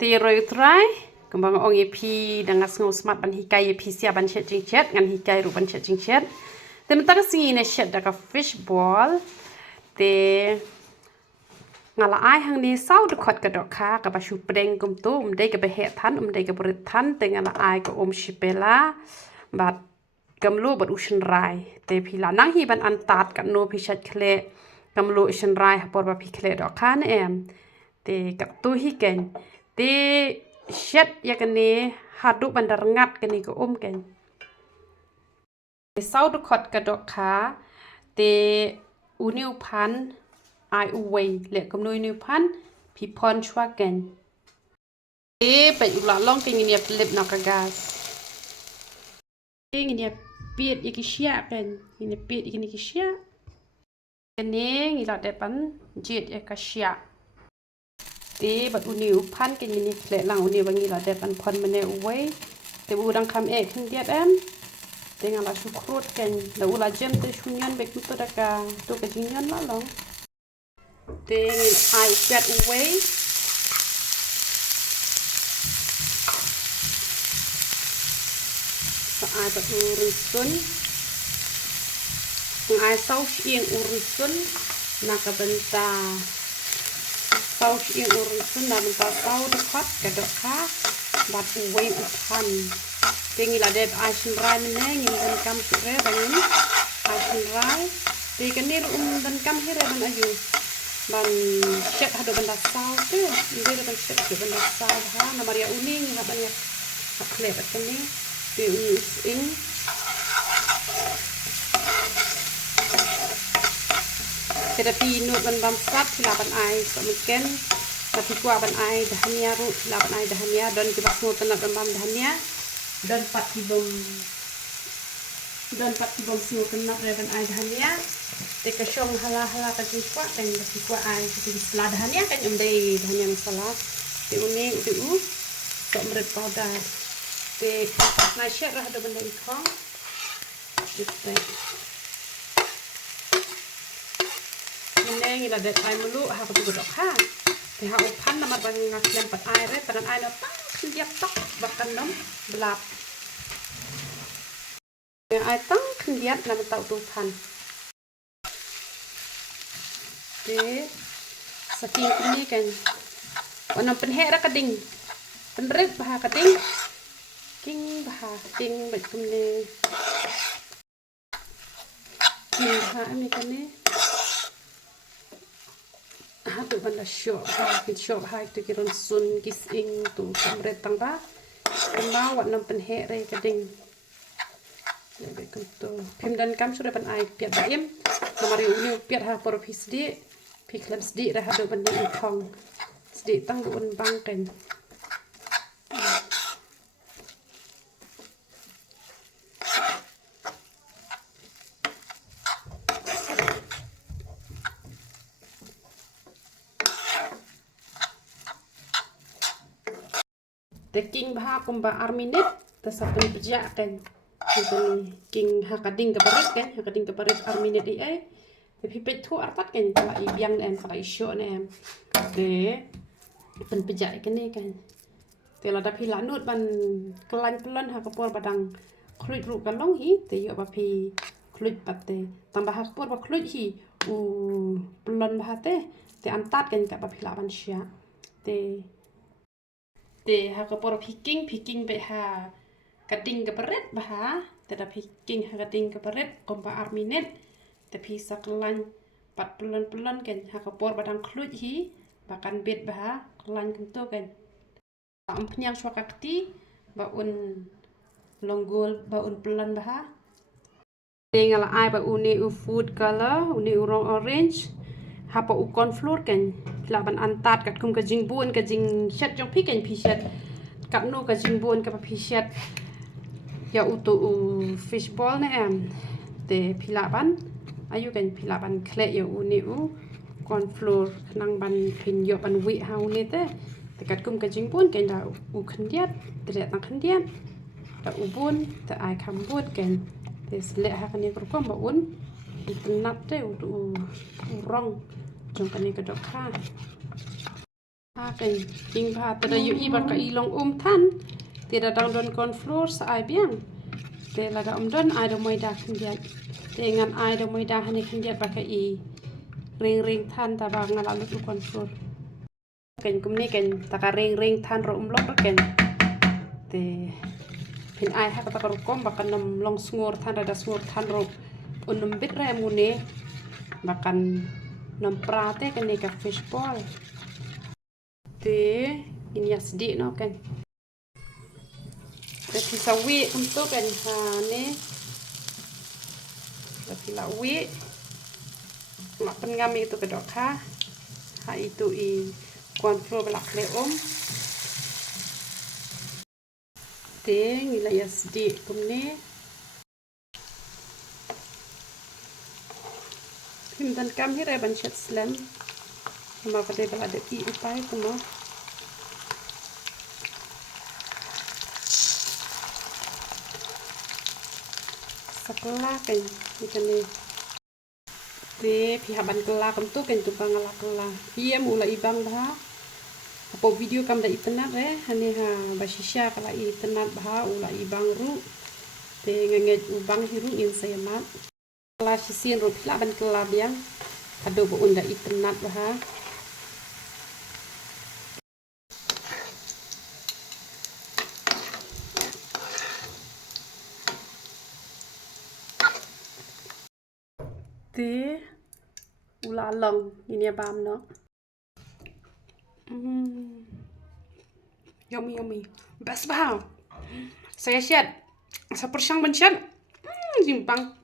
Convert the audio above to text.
Tiroy try kembang ong yepi dengan ngau smart ban hikai yepi sia ban chet jing chet ngan hikai ru ban chet jing chet te mentang si ne chet da ka fish ball te ngala ai hang ni sau de khot ka dok kha ka ba shu preng kum tu de ka be he than de ka brit than te ngala ai ka shipela bat kamlu bat ushin rai te phila nang hi ban an tat ka no phi chat khle kamlu ushin rai por ba phi khle dok khan em te ka tu hi ken te shet ya kene hadu bandar ngat kene ko ken te sau du khot ka dok kha te uniu phan ai uwei le kom noi niu phan phi pon chwa ken te pe ula long ke ni lip na ka gas te ni piet ikisia ken ni piet ikini kisia kene ngi la de pan jet ya ka sia te bat uniu phan ke ni le lang uniu bangi la de pan phon mene uwei te bu dang kham e khing diat em te ngala su krut ken la ula jem te shunyan be kuto daka to ka jinyan la long te ai pet uwei sa ai bat urusun ai sau sieng urusun naka benta sau sieng urusun na benta sau de khot ka dok kha bat uwei upan tengi la det ai sin rai mene ngin dan kam sure bangin ai sin rai te kanir dan kam here ban ayu ban chet hado banda sau te inde ban chet ke banda sau ha na maria uning na ban ya akle bat kani te in terapi nu ban bam sat sila ban ai so mungkin tapi kuah ban ai dahania ru sila ban ai dahania dan kita semua tenat ban bam dahania dan pati bom siu kena reban ai dahania te ka shong hala ka jikwa kan jikwa ai te sala dahania kan dei dahania masala te uning te u so meret powder te na shet ra do benda ikong te ini la det ai mulu ha ko tu dok ha te ha upan na mar bang ngaklem pat ai re padan ai na tak dia tak bahkan nom belap ai tang kendiat na tau tuhan te saking ini kan ono penhe ra kading penret bah kading king bah ting betum ne king ha ami kane ha tu banda shop ha tu kiron sun kis ing tu penret tang ba kembang wat nom penhe re kading lebih kentu pem dan kam sudah pan ai piat baim nomari uni piat ha por pisdi piklam sdi ra hado bandi ikong sdi tang un bang kan taking bah kumba arminit tasapen pejak kan ini king hakading keparit kan hakading keparit arminit di ai tapi petu arpat kan kala ibiang en kala isyo em de pen pejak kan ni kan te la dapi lanut ban kelan pelon ha kapor badang khluit ru kalong hi te yo bapi khluit patte tambah kapor ba khluit hi u pelon bahate te antat kan ka bapi la ban sya te ha kapor picking be ha kading keparet bah tetapi king kading keparet kompa arminet tapi saklan pat pelon kan hakapor badang khluj hi bahkan bet bah kelan kento kan ampnyang swakakti baun longgol baun pelon bah tinggal ai ba uni u food color uni urong orange hapa u corn flour kan laban antat kat kum ka jingbun ka jing shat jong pi kan pi shat kap no ka jingbun ka pi shat ya utu fish ball na em te pilaban ayu kan pilaban kle ya uni u corn flour nang ban pin yo ban wi ha uni te kat kum ka jingbun kan da u khandiat te nang khandiat da ubun te ai kham bun kan te sle ha kan ni kom ba un nat te u rong jong kan ni ka dok kha Akan king ba tada yu I baka ilong tan tira dang don cornflour sa ai biang te laga don ai do moi da kendiat te ngan ai do moi da hani kendiat baka I ring tan ta ba ngalalu tu cornflour ken kumni ken taka ring tan ro umlok ro ken te pin ai ha kata kom baka nom long sngur tan da sngur tan ro unum bit re mune bakan nom prate ken ka fish ball te ini asdi no kan tapi sawi untuk kan ha ne tapi lawi makan ngami itu kedok ha itu I cornflour belak le te ngila asdi kumne pimdan kam hire ban chat slam ma kade bala de I upai kumo sakla kan ikane te pihaban kela kam tu kan tu bangala kela iya mula ibang bah apo video kam da itenat re hane ha basisha kala itenat bah ula ibang ru te ngenget ubang hiru in sayamat kela sisin ru pila ban kela biang ado bo unda itenat bah te ula long ini abam no yummy best bah saya siat 1% ban siat jimpang